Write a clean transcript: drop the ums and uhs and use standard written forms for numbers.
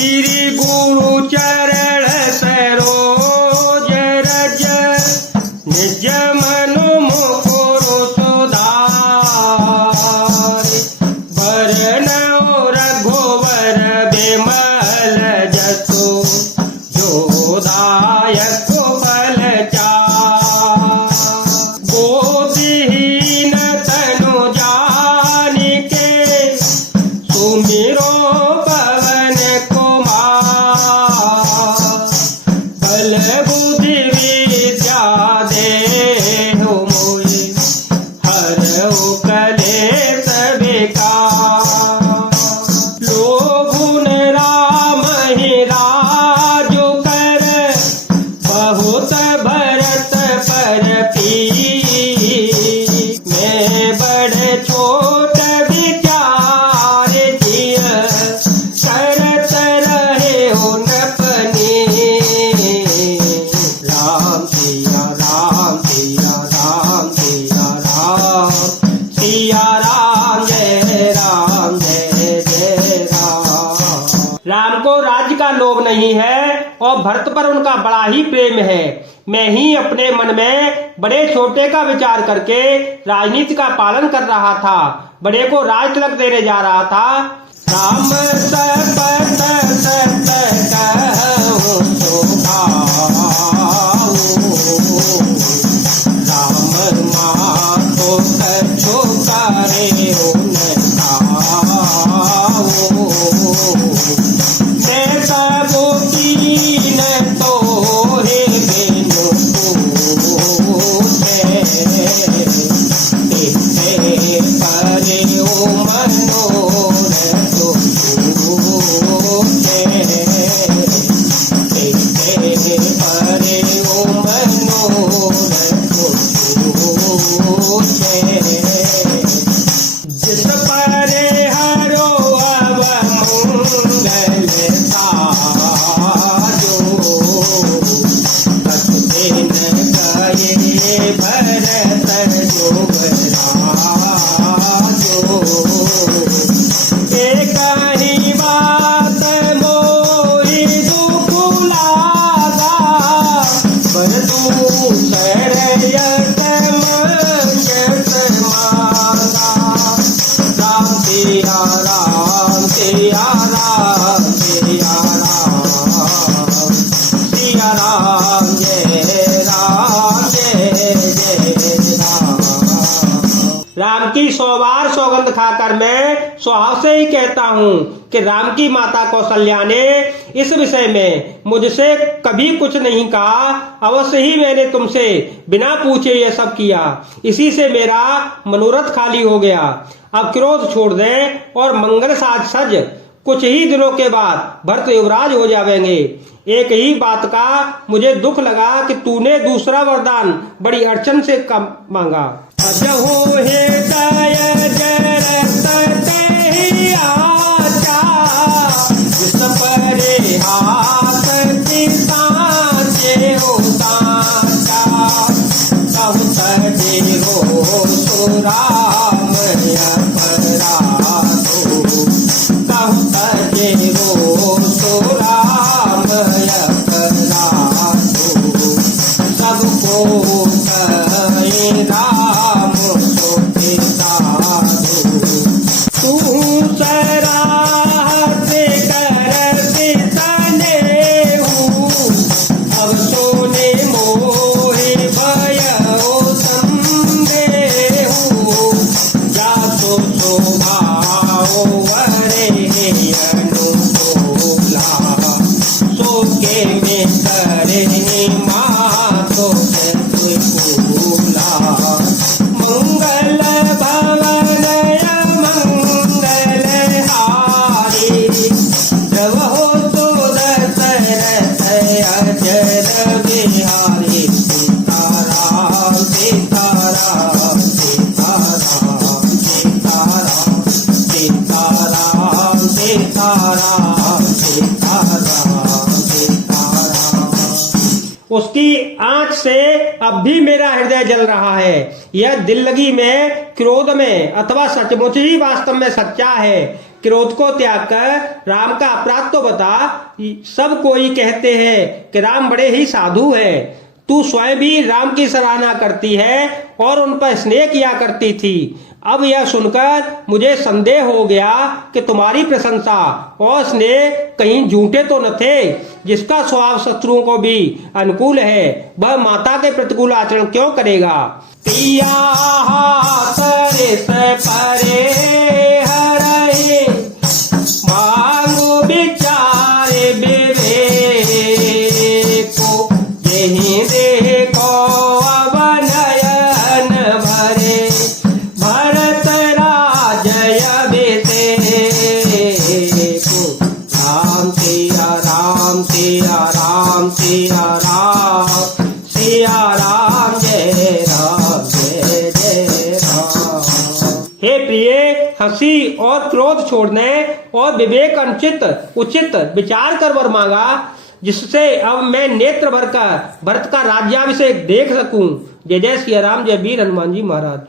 श्री गुरु चरण सरोज रज निज मनु मुकुर सुधारि बरनउँ रघुवर बिमल जसु जो दायक फल चारि। गोदीहीन तनु जानिके सुमिरो पवन कुमार बल बुद्धि विद्या देहु मोहि हरहु कलेश विकार। लोभुन राम ही राजु कर बहुत भरत पर पीर। मैं बड़ छोट विचार जिय करत रहे उन पनी। राम सिया राम सिया राम सिया राम सिया राम जय राम जय जय राम। राम को राज्य का लोभ नहीं है और भरत पर उनका बड़ा ही प्रेम है। मैं ही अपने मन में बड़े छोटे का विचार करके राजनीति का पालन कर रहा था, बड़े को राज तिलक देने जा रहा था। राम सपत सत कहूँ तो गाऊँ, राम मातो कछु करे उन ताऊँ। मैं सबु कीन तोहे बिनु पूछे, तिसे करियो मनोरथ पूछे, तिसे करियो मनोरथ पूछे। जिस परे हरो अवमंगल साजो, कछु दिन गए भरत युवराजो। एक ही बात मोहि दुख लागा, पर दूसर यत मंजस मांगा। राम सिया राम सिया राम सिया राम सिया राम जय जय राम। राम की 100 बार सौगंध खाकर मैं स्वभाव से ही कहता हूँ कि राम की माता कौशल्या ने इस विषय में मुझसे कभी कुछ नहीं कहा। अवश्य ही मैंने तुमसे बिना पूछे ये सब किया, इसी से मेरा मनोरथ खाली हो गया। अब क्रोध छोड़ दे और मंगल साज सज, कुछ ही दिनों के बाद भरत युवराज हो जाएंगे। एक ही बात का मुझे दुख लगा कि तूने दूसरा वरदान बड़ी अड़चन से कम मांगा। अजहु हृदय जरत तेहि आचा, जिस परे हाथ की सांचे हो सांचा। कहु तजे हो सुरामय अपराधो, कहु तजे हो सुरामय अपराधो। सबको कहे राम सो साधु, तू सराहत करते तनेहु। अब सोने मोहे भयो संदेहु, जासो शोभाओ वरे अनुकूला। सो के में करे मातो प्रतिकूला। मंगल भवन मंगल हारी, जब हो तो दशरथ अजर बिहारी। सीताराम सीताराम सीताराम सीताराम सीताराम सीताराम सीताराम सीताराम। उसकी आंच से अब भी मेरा हृदय जल रहा है। यह दिल लगी में, क्रोध में अथवा सचमुच ही वास्तव में सच्चा है। क्रोध को त्याग कर राम का अपराध तो बता। सब कोई कहते हैं कि राम बड़े ही साधु हैं। तू स्वयं भी राम की सराहना करती है और उन पर स्नेह किया करती थी। अब यह सुनकर मुझे संदेह हो गया कि तुम्हारी प्रशंसा और स्नेह कहीं झूठे तो न थे। जिसका स्वभाव शत्रुओं को भी अनुकूल है वह माता के प्रतिकूल आचरण क्यों करेगा। पिया हाथ परे हरे मांगो विचारे विवेको यही देखो अब नयन भरे भरत राजय बेटेको राम सिया राम सिया राम सिया राम सिया राम जय राम जय जय राम। हे प्रिय, हंसी और क्रोध छोड़ने और विवेक उचित विचार कर वर मांगा, जिससे अब मैं नेत्र भर कर भरत का राज्याभिषेक देख सकूं। जय जय सिया राम, जय वीर हनुमान जी महाराज।